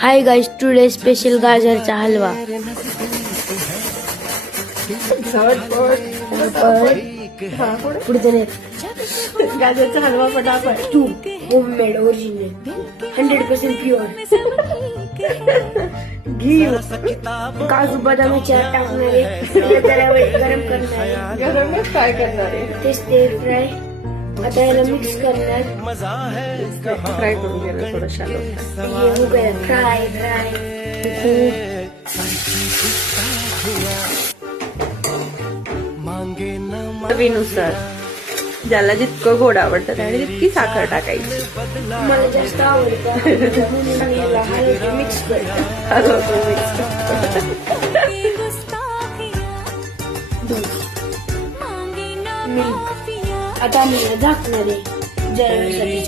Hi guys, today special गाजरचा हलवा. पुढे गाजरचा हलवा फटाफट. तू homemade original 100% pure घी काजू बदामाची आत टाकणारे, त्याला गरम करणारे, गरमच काय करणार आहे. ते स्टर फ्राय. आता याला मिक्स करणार. फ्राय करून घेणार थोडं शालो. हे हो गया फ्राय फ्राय. चवीनुसार ज्याला जितकं गोड आवडतं त्याने तितकी साखर टाकायची. मला जास्त आवडतं म्हणून मी याला हलवून मिक्स आता मी झाकणार आहे जळण्यासाठी.